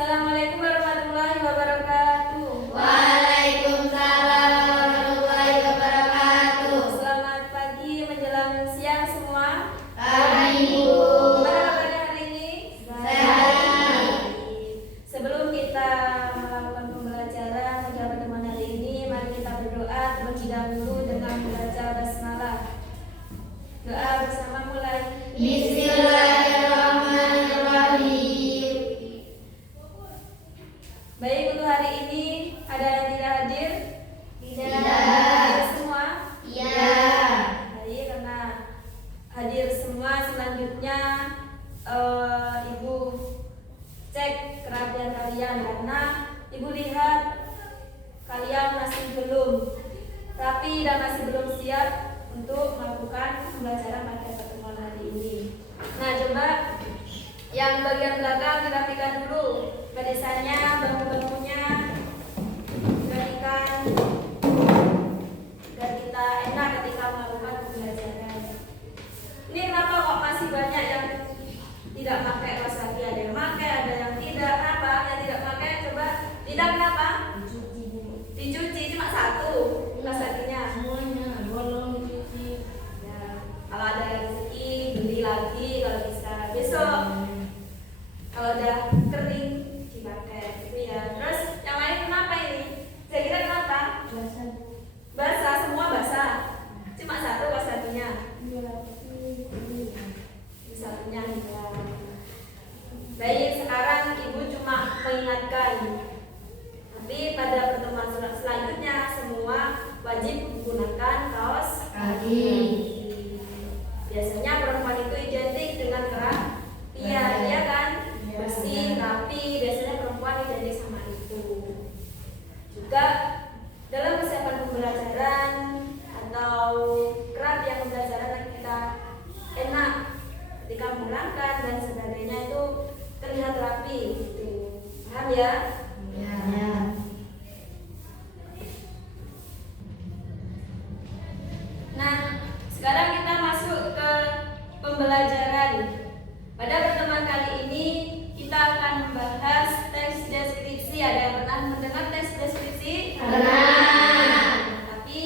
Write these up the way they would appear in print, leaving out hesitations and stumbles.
Assalamualaikum warahmatullahi wabarakatuh. Waalaikumsalam warahmatullahi wabarakatuh. Selamat pagi menjelang siang semua. Pagi, Bu. Gimana kabarnya hari ini? Sehat. Sebelum kita melakukan pembelajaran pada pertemuan hari ini, mari kita berdoa terlebih dahulu dengan membaca basmalah. Doa bersama mulai. Bismillahirrahmanirrahim. Baik, untuk hari ini ada yang tidak hadir? Tidak. Hadir semua? Iya. Baik, karena hadir semua, selanjutnya Ibu cek kerapian kalian, karena Ibu lihat kalian masih belum rapi dan masih belum siap untuk melakukan pembelajaran pada pertemuan hari ini. Nah, coba yang bagian belakang dirapikan dulu, barisannya, bangku-bangkunya dirapikan agar kita enak ketika melakukan pembelajaran. Ini kenapa kok masih banyak yang tidak pakai kaos kaki? Ada yang pakai, ada yang tidak. Kenapa? Yang tidak pakai, coba tidak, kenapa? Dicuci cuma satu kaos kakinya. Semuanya bolong dicuci. Ya, kalau ada rezeki beli lagi, kalau bisa besok. Kalau udah kering dipakai gitu ya. Terus yang lain kenapa ini? Saya kira kenapa? Basah, semua basah. Cuma satu kaos kakinya. Satunya hilang. Baik, sekarang Ibu cuma mengingatkan. Tapi pada pertemuan selanjutnya semua wajib menggunakan kaos Kaki. Biasanya perempuan itu identik dengan kerapian, ya kan? Bersih, rapi, biasanya perempuan identik sama itu. Juga dalam persiapan pembelajaran atau kerapian pembelajaran yang kita enak ketika berangkat dan sebagainya itu terlihat rapi gitu. Paham ya? Ya. Nah, sekarang kita masuk ke pembelajaran. Pada pertemuan kali ini kita akan membahas teks deskripsi. Ada yang pernah mendengar teks deskripsi? Pernah. Tapi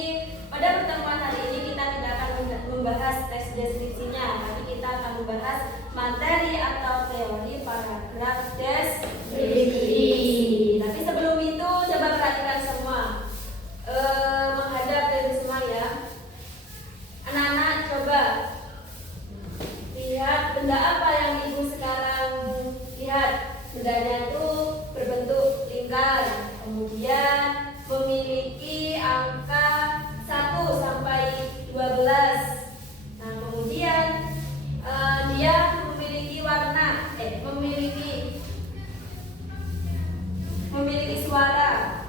pada pertemuan hari ini kita tidak akan membahas teks deskripsinya, tapi kita akan membahas materi atau teori paragraf deskripsi. Tapi sebelum itu coba perhatikan semua, menghadap dari semua ya. Anak-anak coba lihat benda apa yang Ibu sekarang lihat. Bendanya itu berbentuk lingkar, kemudian memiliki angka 1 sampai 12. Nah, kemudian dia memiliki warna, memiliki suara.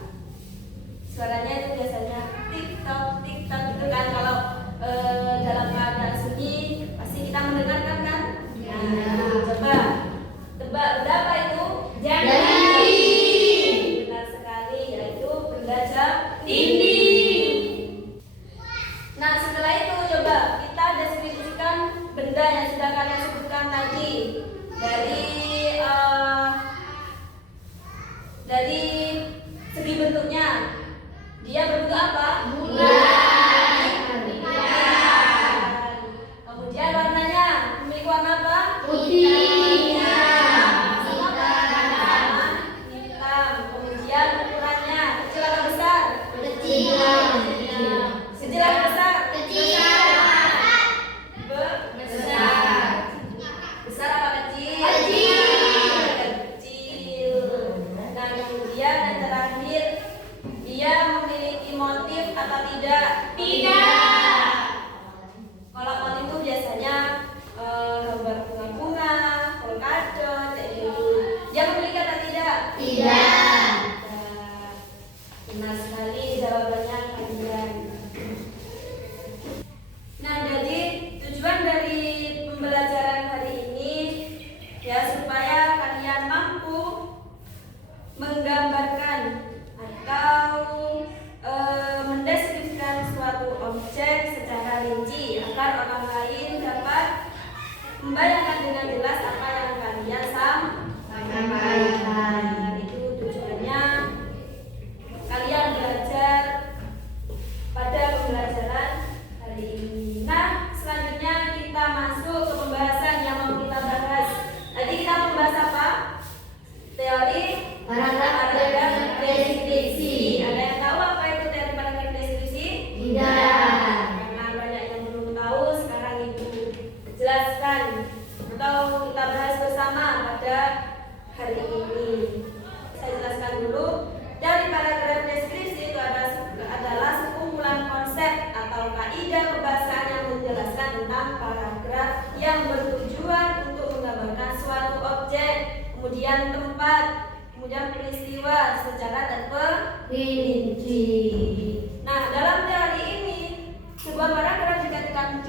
Suaranya itu biasanya tik-tok gitu kan. Kalau dalam keadaan sunyi pasti kita mendengarkan kan? Nah, coba tebak berapa itu? Jadi. Benar sekali, yaitu benda dinding. pada hari ini. Saya jelaskan dulu. Dari paragraf deskripsi itu adalah sekumpulan konsep atau kaidah kebahasaan yang menjelaskan tentang paragraf yang bertujuan untuk menggambarkan suatu objek, kemudian tempat, kemudian peristiwa secara terperinci. Nah, dalam teori ini, sebuah paragraf dikatakan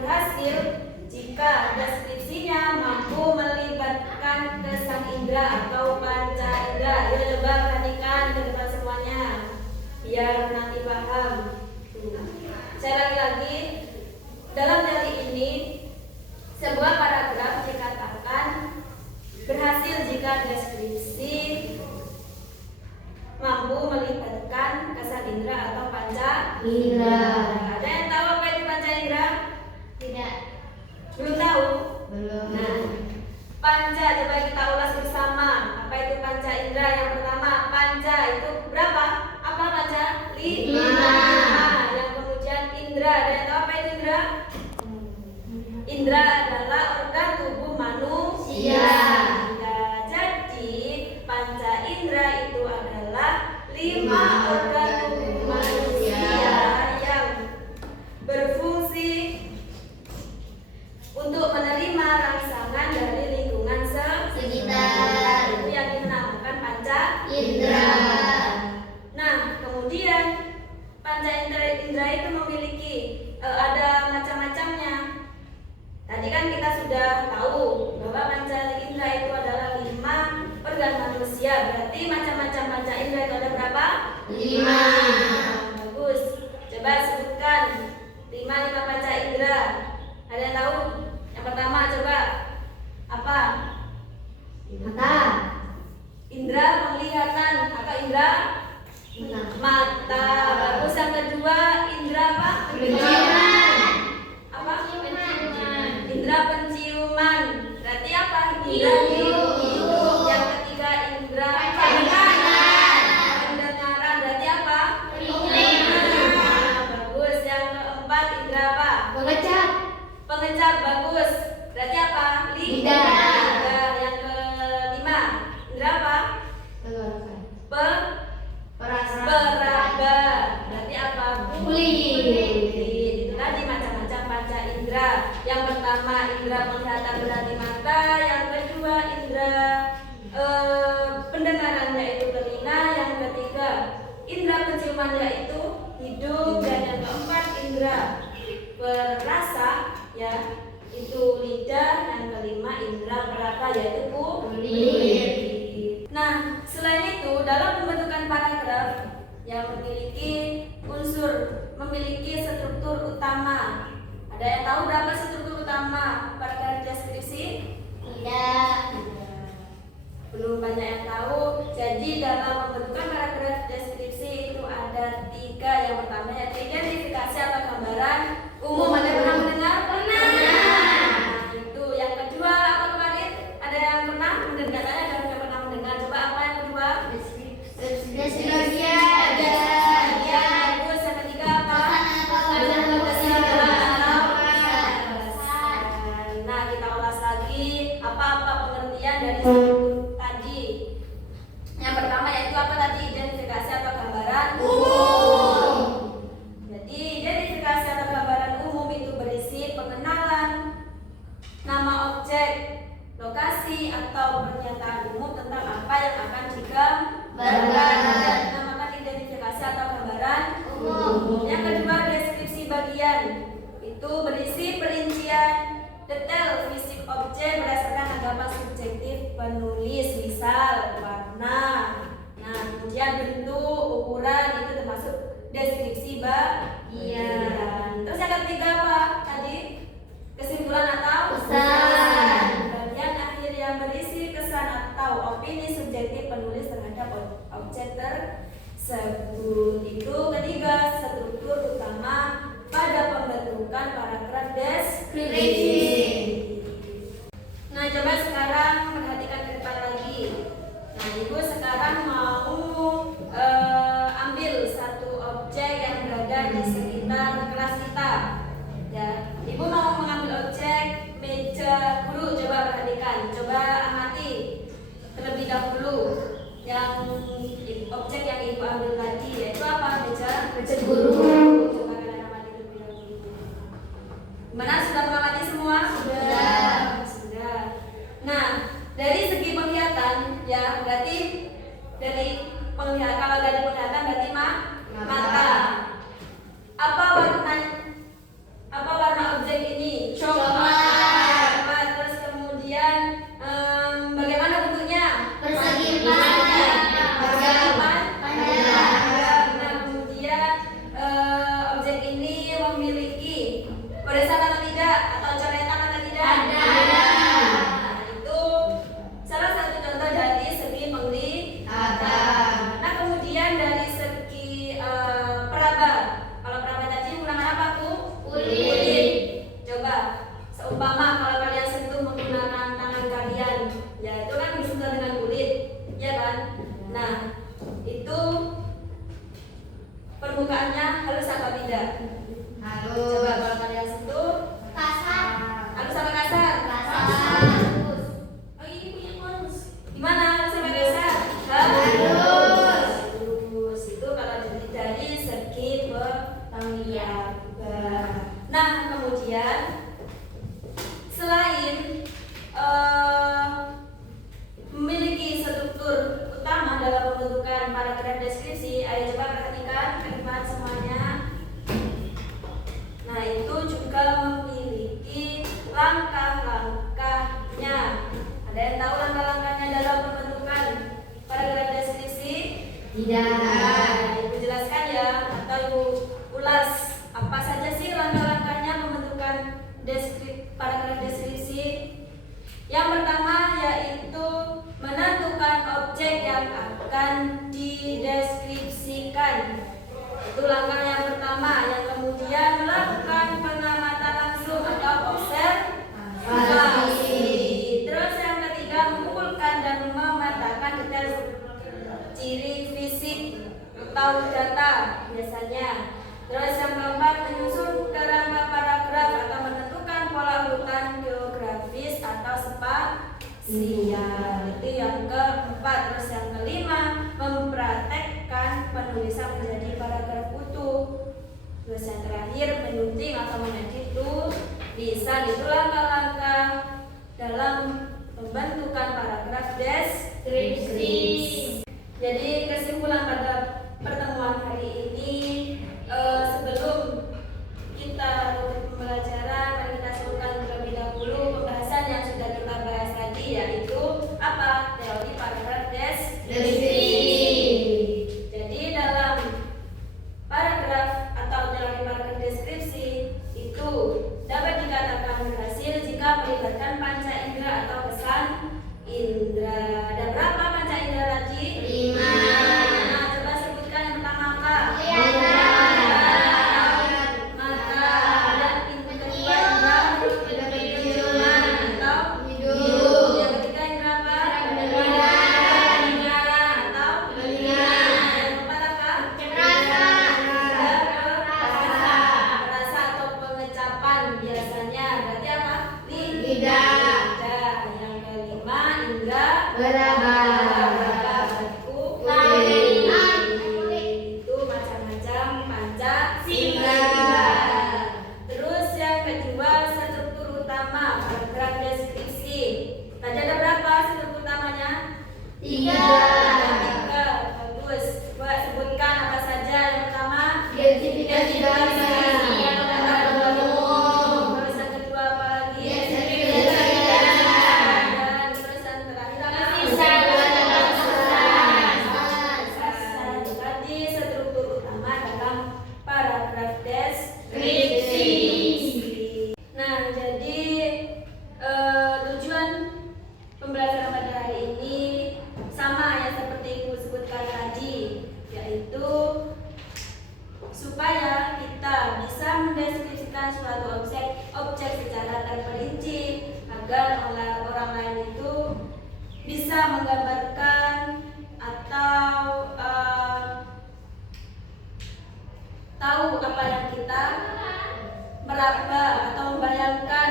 berhasil jika deskripsinya mampu melibatkan kesan indera atau panca indera. Ya, coba perhatikan ke depan semuanya, biar nanti paham. Saya lagi, dalam teori ini, sebuah paragraf dikatakan berhasil jika deskripsi mampu melibatkan kesan indera atau panca indera. Ada yang tahu apa itu panca indera? Tidak. Belum tahu? Belum. Nah, panca coba kita ulas bersama. Apa itu panca indera? Yang pertama, panca itu berapa? Apa panca? 5. Yang kemudian indera. Ada yang tahu apa itu indera? Indera adalah organ tubuh manusia. Ya, jadi panca indera itu adalah 5 organ tubuh manusia yang berfungsi untuk menerima rangsangan dari lingkungan sekitar. Itu yang dinamakan panca Indera. Nah, kemudian panca indera itu memiliki ada macam-macamnya. Tadi kan kita sudah tahu bahwa panca indera itu adalah 5 organ manusia. Berarti macam-macam panca indera itu ada berapa? 5. Bagus. Coba sebutkan 5 panca indera. Ada yang tahu? Yang pertama coba apa? Mata. Indra penglihatan. Apa indra? Mata. Bagus. Yang kedua indra apa? Penciuman. Apa? Penciuman. Indra penciuman. Berarti apa? Indra Hidung. Yang ketiga indra Pendengaran. pendengaran. Berarti apa? Telinga. Bagus. Yang keempat indra apa? Mengecap. Pengecap. Bagus. Berarti apa? Lidah. Yang kelima indra apa? Peraga. Berarti apa? Kulit. Itu tadi macam-macam panca indera. Yang pertama indera penglihatan berarti mata. Yang kedua indera pendengaran yaitu telinga. Yang ketiga indera penciuman yaitu hidung. Dan yang keempat indera perasa ya itu lidah. Yang kelima indera peraga yaitu kulit. Nah, selain itu dalam pembentukan paragraf yang memiliki struktur utama. Ada yang tahu berapa struktur utama paragraf deskripsi? Tidak. Belum banyak yang tahu. Jadi dalam pembentukan paragraf deskripsi itu ada 3. Yang pertama yaitu identifikasi atau gambaran umum. Ada yang pernah mendengar? Pernah. Nah, itu. Yang kedua apa kemarin? Ada yang pernah mendengar? Ada yang pernah mendengar? Coba apa yang kedua? Deskripsi. Bagus. Yang ketiga apa? Nah, kita ulas lagi apa-apa pengertian dari struktur tadi. Yang pertama yaitu apa tadi? Identifikasi atau gambaran umum. Jadi identifikasi atau gambaran umum itu berisi pengenalan nama objek, lokasi atau pernyataan umum tentang apa yang akan digambarkan. Dinamakan identifikasi atau gambaran umum. Yang kedua deskripsi bagian itu berisi perincian detail fisik objek berdasarkan anggapan subjektif penulis, misal warna. Nah, kemudian bentuk, ukuran itu termasuk deskripsi bagian. Terus yang ketiga apa? Tadi kesimpulan atau Pesan. Bagian akhir yang berisi kesan atau opini subjektif penulis terhadap objek tersebut. Itu ketiga struktur utama pada pembentukan paragraf deskripsi. Nah, coba sekarang perhatikan ke depan lagi. Nah, Ibu sekarang mau ambil satu objek yang berada di sekitar kelas kita. Ya, Ibu mau mengambil objek meja guru. Coba perhatikan, coba amati. dahulu. Yang objek yang ibu ambil tadi yaitu apa? Meja guru. Coba kalian amati terlebih dahulu. Gimana, sudah mengamati semua? Sudah. Nah, dari segi penglihatan ya berarti dari penglihatan, kalau dari penglihatan berarti mata. Apa warna objek ini? Coklat. Terus kemudian bagaimana bentuknya? Persegi Nah, kemudian objek ini memiliki goresan atau tidak, atau coretan atau tidak? Ada. Nah, itu salah satu contoh dari segi penglihatan. Nah, kemudian dari segi peraba. Kalau peraba tadi menggunakan apa, Bu? Kulit. Coba seumpama kalau kalian sentuh menggunakan tangan kalian, ya itu kan bersentuhan dengan kulit, ya kan? Nah, itu permukaannya halus apa tidak? Coba kalau kalian sentuh, halus apa kasar? Oh, ini punya halus. Gimana halus apa kasar? Halus. Itu kalau dari segi penglihatan. Nah, kemudian selain memiliki struktur utama dalam pembentukan paragraf deskripsi, ayo coba perhatikan kalimat semuanya. Nah, itu juga memiliki langkah-langkahnya. Ada yang tahu langkah-langkahnya dalam pembentukan paragraf deskripsi? Nah, Ibu jelaskan ya, atau Ibu ulas apa saja sih langkah-langkahnya pembentukan paragraf deskripsi. Yang pertama yaitu menentukan objek yang akan dideskripsikan. Itu langkah yang pertama. Yang kemudian melakukan pengamatan langsung atau observasi. Terus yang ketiga mengumpulkan dan memetakan detail ciri fisik atau data biasanya. Terus yang keempat menyusun kerangka paragraf atau menentukan pola urutan geografis atau spasial. Itu yang keempat. Terus yang kelima mempraktekkan penulisan menjadi paragraf utuh. Terus yang terakhir menyunting atau mengedit tulisan. Itu langkah-langkah dalam pembentukan paragraf deskripsi. Jadi kesimpulan pada pertemuan hari ini, sebelum kita rutin pembelajaran, mari kita sebutkan terlebih dahulu pembahasan yang sudah kita bahas tadi, yaitu apa? Teori paragraf deskripsi. Jadi dalam paragraf atau teori paragraf deskripsi itu dapat dikatakan berhasil jika melibatkan panca indera atau kesan indera. Ada berapa panca indera tadi? 5. Nah, coba sebutkan yang pertama apa? Mata. Dan yang kedua indera penciuman atau hidung. Yang ketiga indera apa? Telinga atau telinga. Yang keempat apa? Rasa atau pengecapan biasanya. Berarti apa? Lidah. Yang kelima indera Beraba. Itu macam-macam panca indera. Terus yang kedua struktur utama paragraf deskripsi. Tadi ada berapa struktur utamanya? 3. Ada 3. Bagus. Coba sebutkan apa saja. Yang pertama Identifikasi bahasa. Terus yang kedua apa lagi? Dan terus yang terakhir apa? Tadi struktur utama dalam paragraf deskripsi. Nah, jadi tujuan pembelajaran pada hari ini sama ya seperti Ibu sebutkan tadi, yaitu supaya kita bisa mendeskripsikan suatu objek secara terperinci agar orang lain itu bisa menggambarkan atau tahu apa yang kita meraba atau membayangkan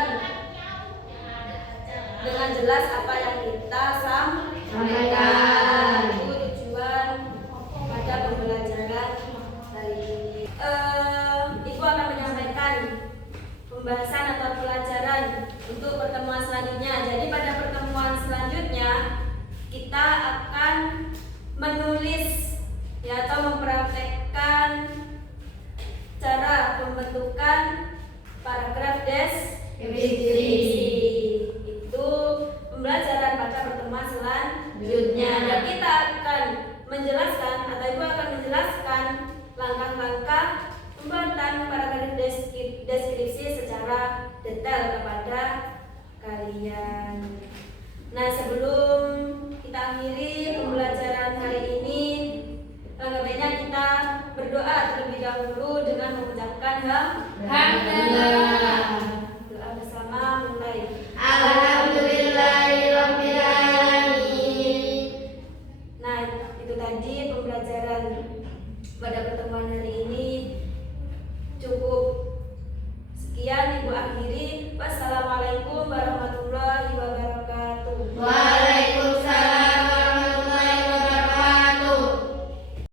dengan jelas apa yang kita sampaikan. pertemuan selanjutnya. Jadi pada pertemuan selanjutnya kita akan menulis ya atau mempraktekkan cara pembentukan paragraf deskripsi. Itu pembelajaran pada pertemuan selanjutnya. Dan kita akan menjelaskan atau Ibu akan menjelaskan langkah-langkah pembuatan paragraf deskripsi secara detail kepada kalian. Nah, sebelum kita akhiri pembelajaran hari ini, langkah baiknya kita berdoa terlebih dahulu dengan mengucapkan hamdalah.